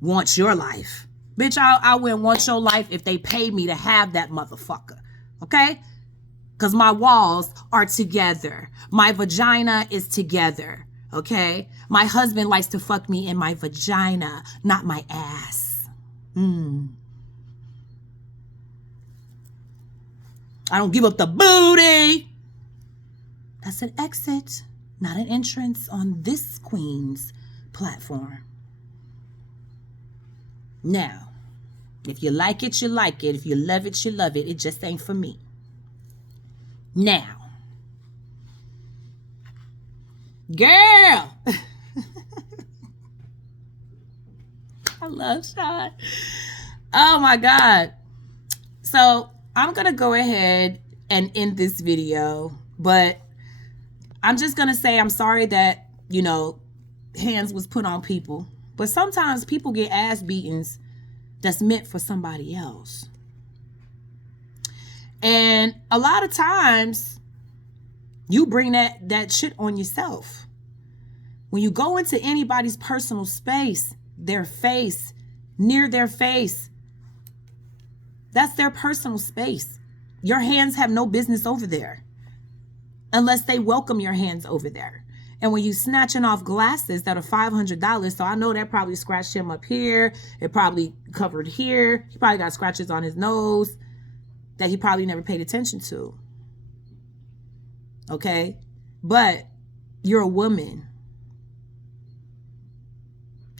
want your life. Bitch, I wouldn't want your life if they paid me to have that motherfucker. Okay? Because my walls are together. My vagina is together. Okay? My husband likes to fuck me in my vagina, not my ass. I don't give up the booty. That's an exit, not an entrance on this queen's platform. Now, if you like it, you like it. If you love it, you love it. It just ain't for me. Now, girl. I love Sean. Oh my God. So I'm going to go ahead and end this video, but I'm just going to say I'm sorry that, hands was put on people. But sometimes people get ass beatings that's meant for somebody else. And a lot of times you bring that shit on yourself. When you go into anybody's personal space, their face, near their face, that's their personal space. Your hands have no business over there unless they welcome your hands over there. And when you snatching off glasses that are $500, so I know that probably scratched him up here. It probably covered here. He probably got scratches on his nose that he probably never paid attention to. Okay? But you're a woman.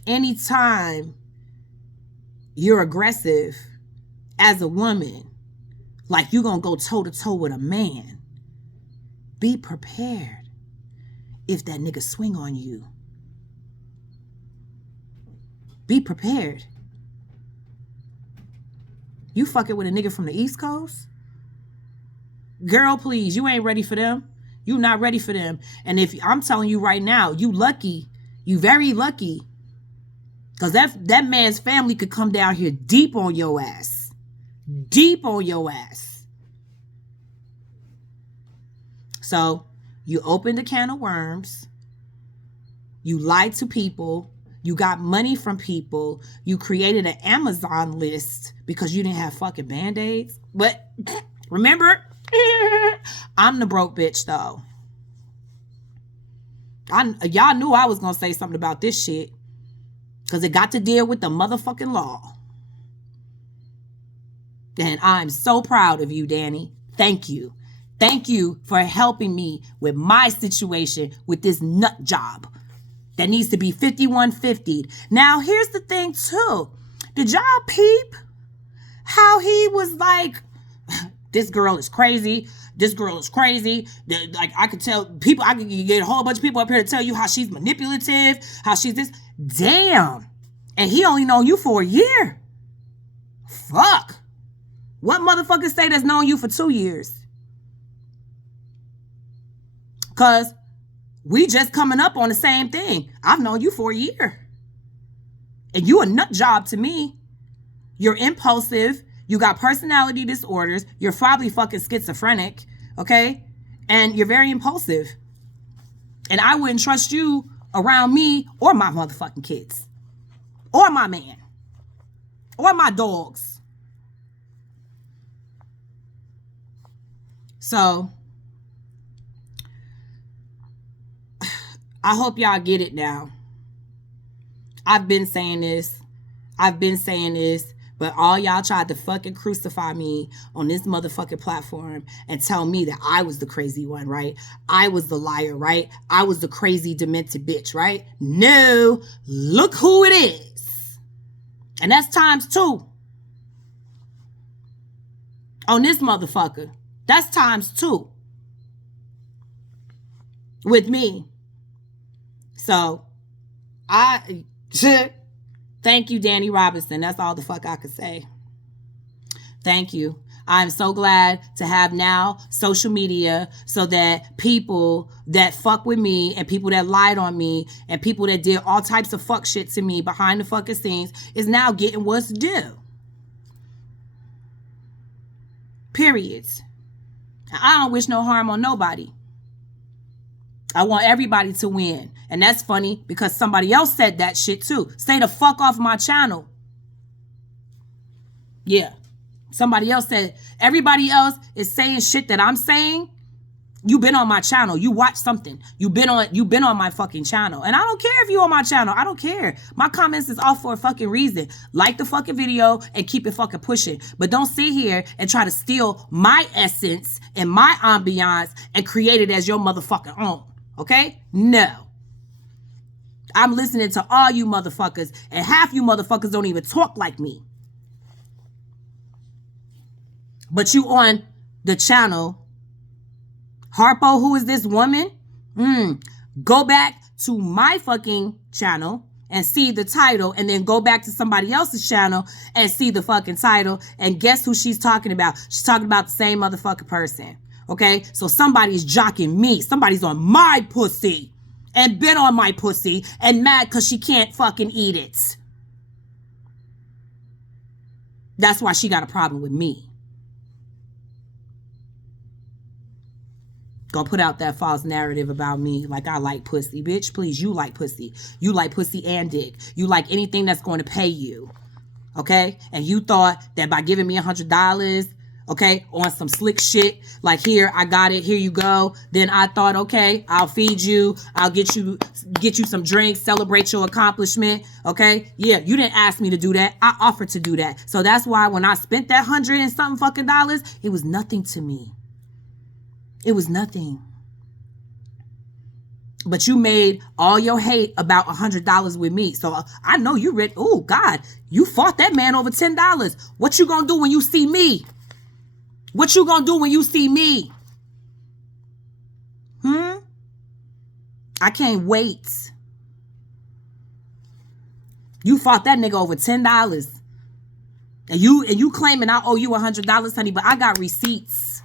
Anytime you're aggressive as a woman, like you're going to go toe to toe with a man, be prepared if that nigga swing on you. Be prepared. You fucking with a nigga from the East Coast? Girl, please, you ain't ready for them. You not ready for them. And if I'm telling you right now, you lucky, you very lucky. Because that man's family could come down here deep on your ass. Deep on your ass. So you opened a can of worms. You lied to people. You got money from people. You created an Amazon list because you didn't have fucking Band-Aids. But remember, I'm the broke bitch though. Y'all knew I was going to say something about this shit. Because it got to deal with the motherfucking law. And I'm so proud of you, Dani. Thank you. Thank you for helping me with my situation with this nut job that needs to be 5150'd. Now, here's the thing, too. Did y'all peep how he was like, this girl is crazy. This girl is crazy. Like, I could tell people, I could get a whole bunch of people up here to tell you how she's manipulative, how she's this. Damn. And he only known you for a year. Fuck. What motherfucker say that's known you for 2 years? Because we just coming up on the same thing. I've known you for a year. And you a nut job to me. You're impulsive. You got personality disorders. You're probably fucking schizophrenic. Okay? And you're very impulsive. And I wouldn't trust you around me or my motherfucking kids. Or my man. Or my dogs. So, I hope y'all get it now. I've been saying this. But all y'all tried to fucking crucify me on this motherfucking platform and tell me that I was the crazy one, right? I was the liar, right? I was the crazy, demented bitch, right? No, look who it is. And that's times 2. On this motherfucker. That's times 2. With me. So, thank you, Dani Robinson. That's all the fuck I could say. Thank you. I'm so glad to have now social media so that people that fuck with me and people that lied on me and people that did all types of fuck shit to me behind the fucking scenes is now getting what's due. Period. I don't wish no harm on nobody. I want everybody to win. And that's funny because somebody else said that shit too. Stay the fuck off my channel. Yeah. Somebody else said, everybody else is saying shit that I'm saying. You been on my channel. You watch something. You been on my fucking channel. And I don't care if you on my channel. I don't care. My comments is all for a fucking reason. Like the fucking video and keep it fucking pushing. But don't sit here and try to steal my essence and my ambiance and create it as your motherfucking own. Okay? No. I'm listening to all you motherfuckers, and half you motherfuckers don't even talk like me. But you on the channel, Harpo, who is this woman? Go back to my fucking channel and see the title, and then go back to somebody else's channel and see the fucking title, and guess who she's talking about? She's talking about the same motherfucking person. Okay, so somebody's jocking me. Somebody's on my pussy and been on my pussy and mad because she can't fucking eat it. That's why she got a problem with me. Go put out that false narrative about me like I like pussy. Bitch, please, you like pussy. You like pussy and dick. You like anything that's going to pay you. Okay? And you thought that by giving me $100... okay, on some slick shit, like here, I got it, here you go. Then I thought, okay, I'll feed you, I'll get you some drinks, celebrate your accomplishment, okay? Yeah, you didn't ask me to do that. I offered to do that. So that's why when I spent that $100 and something fucking dollars, it was nothing to me. It was nothing. But you made all your hate about $100 with me. So I know you read, oh God, you fought that man over $10. What you gonna do when you see me? What you gonna do when you see me? I can't wait. You fought that nigga over $10. And you claiming I owe you $100, honey, but I got receipts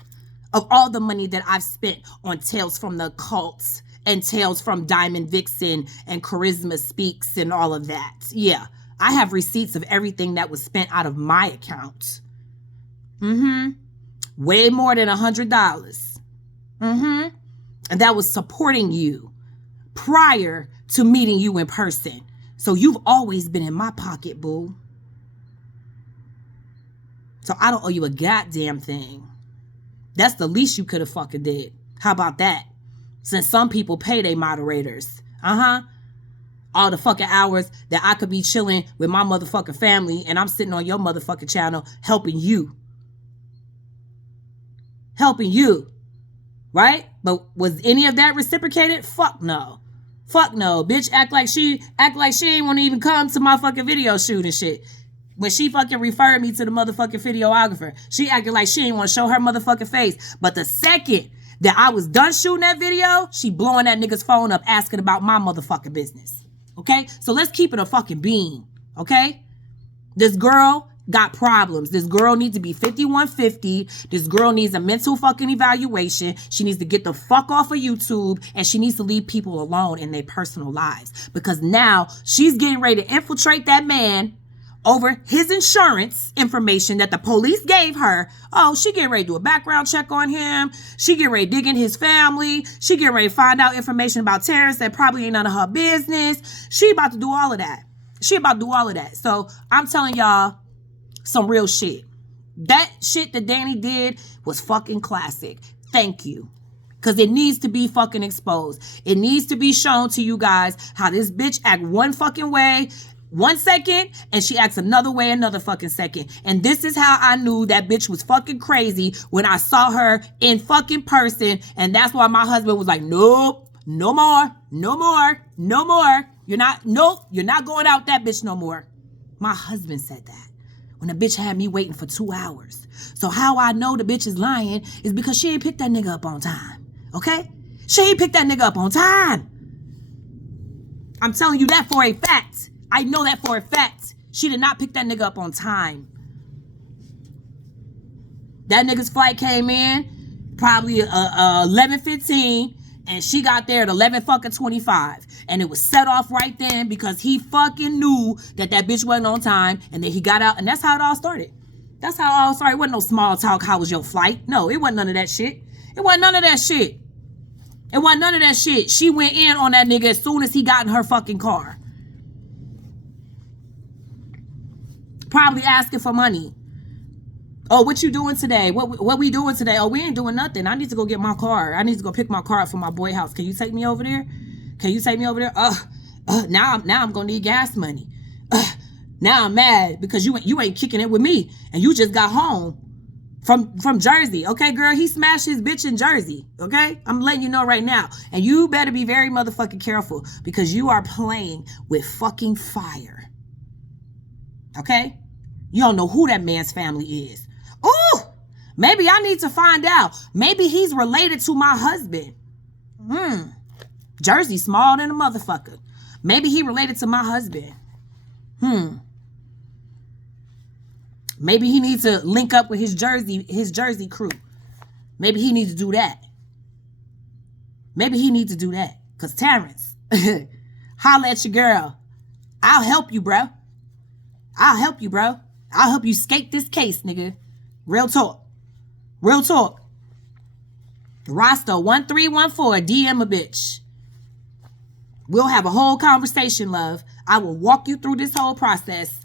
of all the money that I've spent on Tales from the Occult and Tales from Diamond Vixen and Charisma Speaks and all of that. Yeah, I have receipts of everything that was spent out of my account. Way more than $100. And that was supporting you prior to meeting you in person. So you've always been in my pocket, boo. So I don't owe you a goddamn thing. That's the least you could have fucking did. How about that? Since some people pay their moderators. All the fucking hours that I could be chilling with my motherfucking family and I'm sitting on your motherfucking channel helping you. Helping you, right? But was any of that reciprocated? Fuck no. Fuck no. Bitch act like she ain't want to even come to my fucking video shoot and shit. When she fucking referred me to the motherfucking videographer, she acted like she ain't want to show her motherfucking face. But the second that I was done shooting that video, she blowing that nigga's phone up asking about my motherfucking business. Okay? So let's keep it a fucking bean. Okay? This girl got problems. This girl needs to be 5150. This girl needs a mental fucking evaluation. She needs to get the fuck off of YouTube, and she needs to leave people alone in their personal lives, because now she's getting ready to infiltrate that man over his insurance information that the police gave her. Oh, she getting ready to do a background check on him. She getting ready to dig in his family. She getting ready to find out information about Terrence that probably ain't none of her business. She about to do all of that. So I'm telling y'all some real shit. That shit that Dani did was fucking classic. Thank you. Because it needs to be fucking exposed. It needs to be shown to you guys how this bitch act one fucking way 1 second, and she acts another way another fucking second. And this is how I knew that bitch was fucking crazy, when I saw her in fucking person. And that's why my husband was like, nope, no more. You're not going out that bitch no more. My husband said that when the bitch had me waiting for 2 hours. So how I know the bitch is lying is because she ain't picked that nigga up on time. Okay? She ain't picked that nigga up on time. I'm telling you that for a fact. I know that for a fact. She did not pick that nigga up on time. That nigga's flight came in probably 11:15, and she got there at 11:25, and it was set off right then because he fucking knew that bitch wasn't on time, and then he got out, and that's how it all started. It wasn't no small talk. How was your flight? No, it wasn't none of that shit. She went in on that nigga as soon as he got in her fucking car. Probably asking for money. Oh, what you doing today? What we doing today? Oh, we ain't doing nothing. I need to go get my car. I need to go pick my car up from my boy house. Can you take me over there? Now I'm gonna need gas money. Now I'm mad because you ain't kicking it with me, and you just got home from Jersey. Okay, girl, he smashed his bitch in Jersey. Okay, I'm letting you know right now, and you better be very motherfucking careful, because you are playing with fucking fire. Okay? You don't know who that man's family is. Ooh! Maybe I need to find out. Maybe he's related to my husband. Jersey small than a motherfucker. Maybe he related to my husband. Maybe he needs to link up with his Jersey crew. Maybe he needs to do that. Because Terrence, holla at your girl. I'll help you, bro. I'll help you skate this case, nigga. Real talk. Rasta 1314, DM a bitch. We'll have a whole conversation, love. I will walk you through this whole process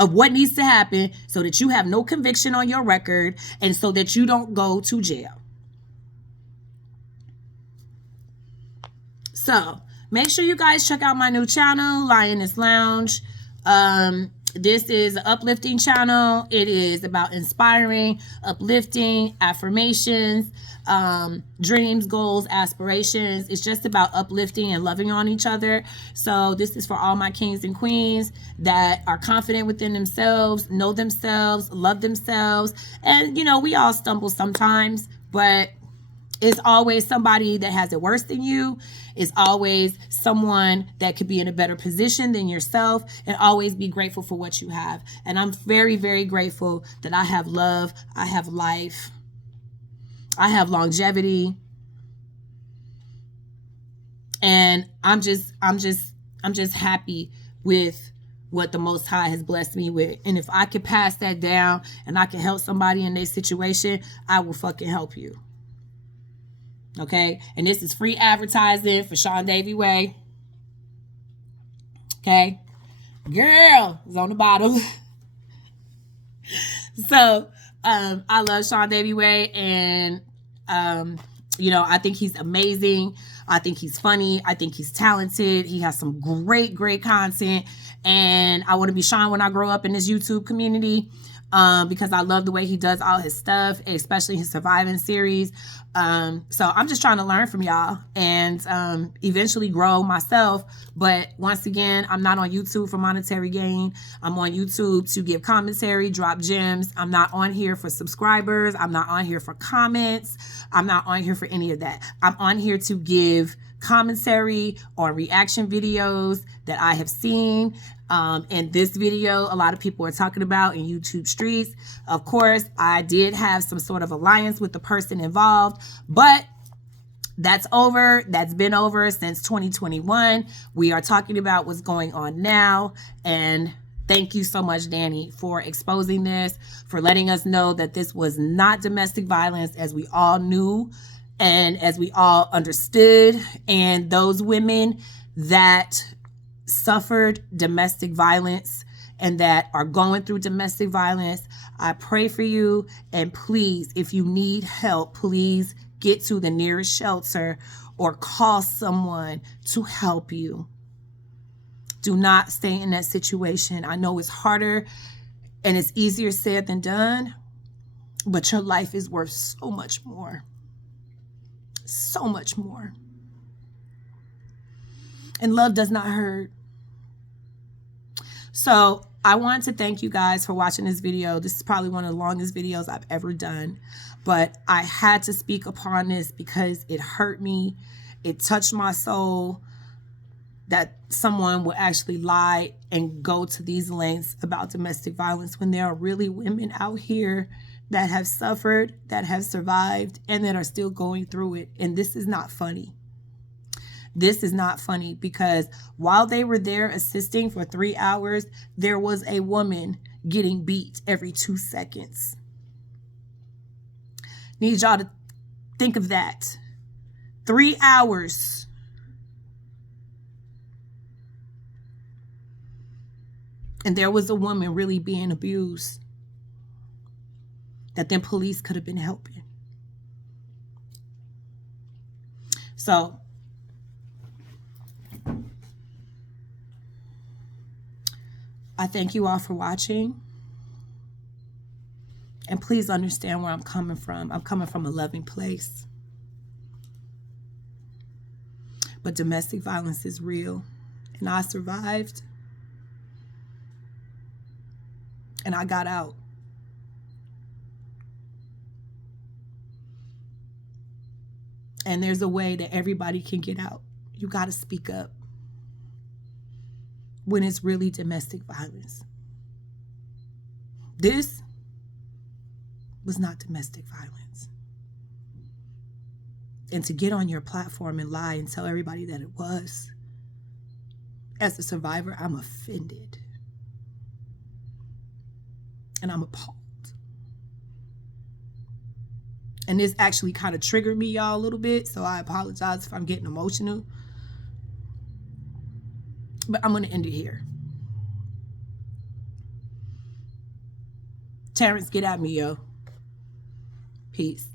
of what needs to happen so that you have no conviction on your record and so that you don't go to jail. So make sure you guys check out my new channel, Lioness Lounge. This is an uplifting channel. It is about inspiring, uplifting, affirmations, dreams, goals, aspirations. It's just about uplifting and loving on each other. So this is for all my kings and queens that are confident within themselves, know themselves, love themselves. And, we all stumble sometimes, but it's always somebody that has it worse than you. It's always someone that could be in a better position than yourself, and always be grateful for what you have. And I'm very, very grateful that I have love. I have life. I have longevity. And I'm just happy with what the Most High has blessed me with. And if I could pass that down and I can help somebody in their situation, I will fucking help you. Okay, and this is free advertising for Sean Davy Way. Okay, girl is on the bottom. So I love Sean Davy Way, and I think he's amazing. I think he's funny. I think he's talented. He has some great content, and I want to be Sean when I grow up in this YouTube community. Because I love the way he does all his stuff, especially his surviving series. So I'm just trying to learn from y'all and eventually grow myself. But once again, I'm not on YouTube for monetary gain. I'm on YouTube to give commentary, drop gems. I'm not on here for subscribers. I'm not on here for comments. I'm not on here for any of that. I'm on here to give commentary or reaction videos that I have seen. In this video, a lot of people are talking about in YouTube streets. Of course, I did have some sort of alliance with the person involved, but that's over. That's been over since 2021. We are talking about what's going on now. And thank you so much, Dani, for exposing this, for letting us know that this was not domestic violence, as we all knew and as we all understood. And those women that suffered domestic violence and that are going through domestic violence, I pray for you. And please, if you need help, please get to the nearest shelter or call someone to help you. Do not stay in that situation. I know it's harder and it's easier said than done, but your life is worth so much more. So much more. And love does not hurt. So I want to thank you guys for watching this video. This is probably one of the longest videos I've ever done, but I had to speak upon this because it hurt me. It touched my soul that someone will actually lie and go to these lengths about domestic violence when there are really women out here that have suffered, that have survived, and that are still going through it. And this is not funny. This is not funny, because while they were there assisting for 3 hours, there was a woman getting beat every 2 seconds. Need y'all to think of that. 3 hours. And there was a woman really being abused that then police could have been helping. So I thank you all for watching. And please understand where I'm coming from. I'm coming from a loving place. But domestic violence is real. And I survived. And I got out. And there's a way that everybody can get out. You got to speak up when it's really domestic violence. This was not domestic violence. And to get on your platform and lie and tell everybody that it was, as a survivor, I'm offended. And I'm appalled. And this actually kind of triggered me, y'all, a little bit. So I apologize if I'm getting emotional. But I'm going to end it here. Terrence, get at me, yo. Peace.